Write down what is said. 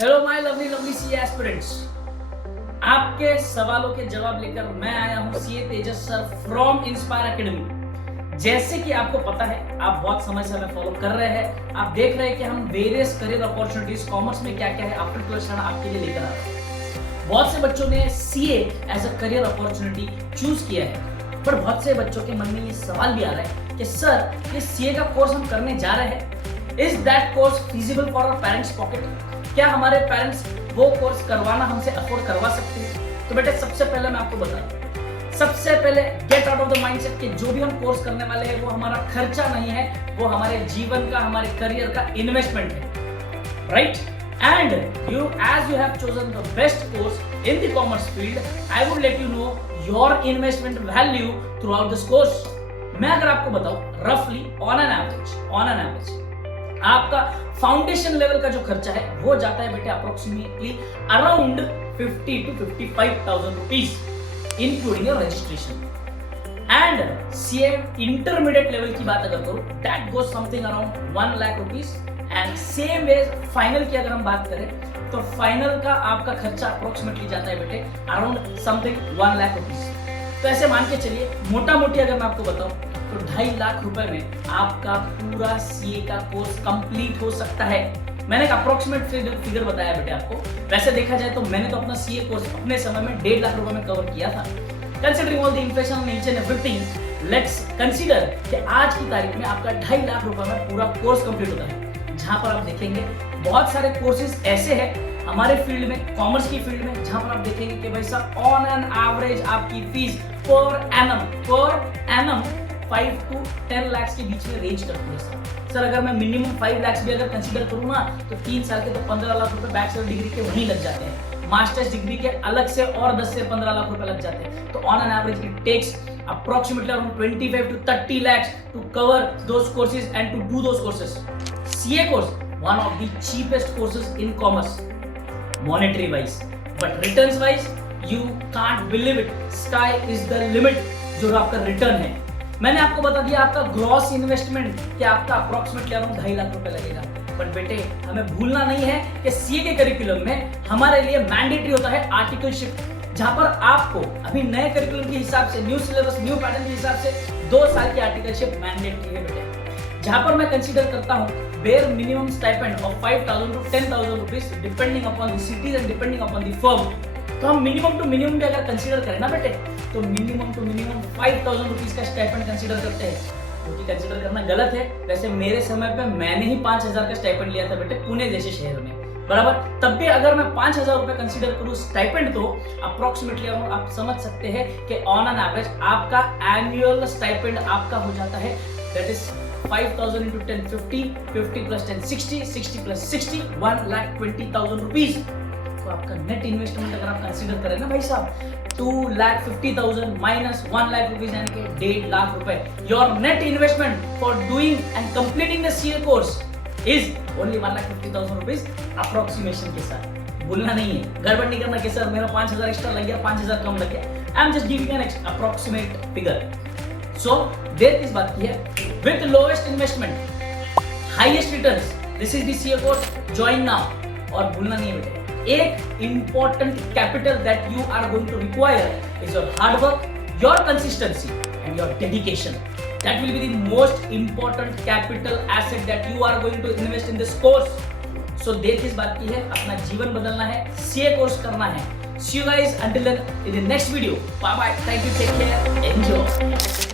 Hello my lovely lovely CA aspirants. आपके सवालों के जवाब लेकर मैं आया हूं CA Tejas sir from inspire academy. जैसे कि आपको पता है, आप बहुत समय से हमें फॉलो कर रहे हैं, आप देख रहे हैं कि हम वेरियस करियर अपॉर्चुनिटीज कॉमर्स में क्या क्या है आफ्टर 12th आपके लिए लेकर आ रहे हैं। बहुत से बच्चों ने CA as a career opportunity choose किया है, पर बहुत से बच्चों के मन में ये सवाल भी आ रहा है कि सर, ये सीए का कोर्स हम करने जा रहे हैं, is that course feasible for our parents pocket? क्या हमारे पेरेंट्स वो कोर्स करवाना हमसे अफोर्ड करवा सकते हैं? तो बेटे, सबसे पहले मैं आपको बता दूं, सबसे पहले get out of the mindset कि जो भी हम कोर्स करने वाले हैं वो हमारा खर्चा नहीं है, वो हमारे जीवन का, हमारे करियर का इन्वेस्टमेंट है, right? And you as you have chosen the best course in the commerce field, I would let you know your investment value throughout this course. मैं अगर आपको बताऊं रफली ऑन एन एवरेज आपका फाउंडेशन लेवल का जो खर्चा है वो जाता है बेटे approximately around 50 to 55,000 rupees including your registration. And CA intermediate level की बात अगर करूं, that goes something around 1 lakh rupees. And same way final की अगर हम बात करें तो फाइनल का आपका खर्चा अप्रोक्सीमेटली जाता है बेटे अराउंड समथिंग 1 लाख रुपीज। तो ऐसे मान के चलिए, मोटा मोटी अगर मैं आपको बताऊं तो 2.5 लाख रुपए में आपका पूरा सीए का कोर्स कंप्लीट हो सकता है। मैंने एक अप्रोक्सीमेट फिगर बताया बेटे आपको। वैसे देखा जाए तो मैंने तो अपना सीए कोर्स अपने समय में 1.5 लाख रुपए में कवर किया था। Considering all the inflation and each and everything, let's consider कि आज की तारीख में आपका 2.5 लाख रुपए में पूरा कोर्स कंप्लीट होता है। जहां पर आप देखेंगे बहुत सारे कोर्सेज ऐसे हैं हमारे फील्ड में, कॉमर्स की फील्ड में, जहां पर आप देखेंगे कि भाई साहब ऑन एन एवरेज आपकी fees per annum 5 to 10 lakh के बीच में रेंज करती है सर। अगर मैं मिनिमम 5 लाख भी अगर कंसीडर करूँ ना तो 3 साल के तो 15 लाख रुपए बैचलर डिग्री के वहीं लग जाते हैं। मास्टर्स डिग्री के अलग से और 10 से 15 लाख रुपए लग जाते हैं। तो on an average it takes approximately around 25 to 30 lakhs to cover those courses and to do those courses. CA course, one of the cheapest courses in commerce, monetary wise, but returns wise, you can't believe it. Sky is the limit. जो आपका return है, मैंने आपको बता दिया आपका gross investment कि आपका अप्रोक्सीमेटली अराउंड 2.5 लाख रुपए लगेगा। बट बेटे, हमें भूलना नहीं है कि सीए के करिकुलम में हमारे लिए मैंडेटरी होता है आर्टिकलशिप, जहां पर आपको अभी नए करिकुलम के हिसाब से, न्यू सिलेबस, न्यू पैटर्न के हिसाब से 2 साल की आर्टिकलशिप मैंडेटरी है बेटे। जहां पर मैं कंसीडर करता हूं bare minimum stipend of 5,000 to 10,000 rupees depending upon the cities and depending upon the firm. तो हम मिनिमम टू मिनिमम भी अगर कंसीडर करें ना बेटे, तो मिनिमम टू मिनिमम 5,000 रुपीज का स्टाइपेंड कंसीडर करते हैं, जो कि कंसीडर करना गलत है। वैसे मेरे समय पे मैंने ही 5,000 का स्टाइपेंड लिया था बेटे, पुणे जैसे शहर में, बराबर। तब भी अगर मैं 5,000 रुपए कंसीडर करूं स्टाइपेंड, तो अप्रोक्सीमेटली आप समझ सकते हैं कि ऑन एन एवरेज आपका एनुअल स्टाइपेंड आपका हो जाता है, that is 5,000 into 10 50 plus 10 60 plus 60 1,20,000 rupees. तो आपका नेट इन्वेस्टमेंट अगर आप कंसीडर करें ना भाई साहब, 2,50,000 माइनस 1 लाख रुपीज यानी कि 1.5 लाख रुपए, your net investment for doing and completing the CA course is only 1,50,000 rupees approximation के साथ। भूलना नहीं है, गड़बड़ नहीं करना कि सर मेरा 5,000 एक्स्ट्रा लग गया, 5,000 कम लग गया। I am just giving an approximate figure. So देर किस बात की है, with lowest investment highest returns, this is the CA course, join now. और भूलना नहीं है बेटे, एक important capital that you are going to require is your hard work, your consistency and your dedication. That will be the most important capital asset that you are going to invest in this course. So देर किस बात की है, अपना जीवन बदलना है, CA course करना है। See you guys until then in the next video. Bye bye. Thank you. Take care. Enjoy.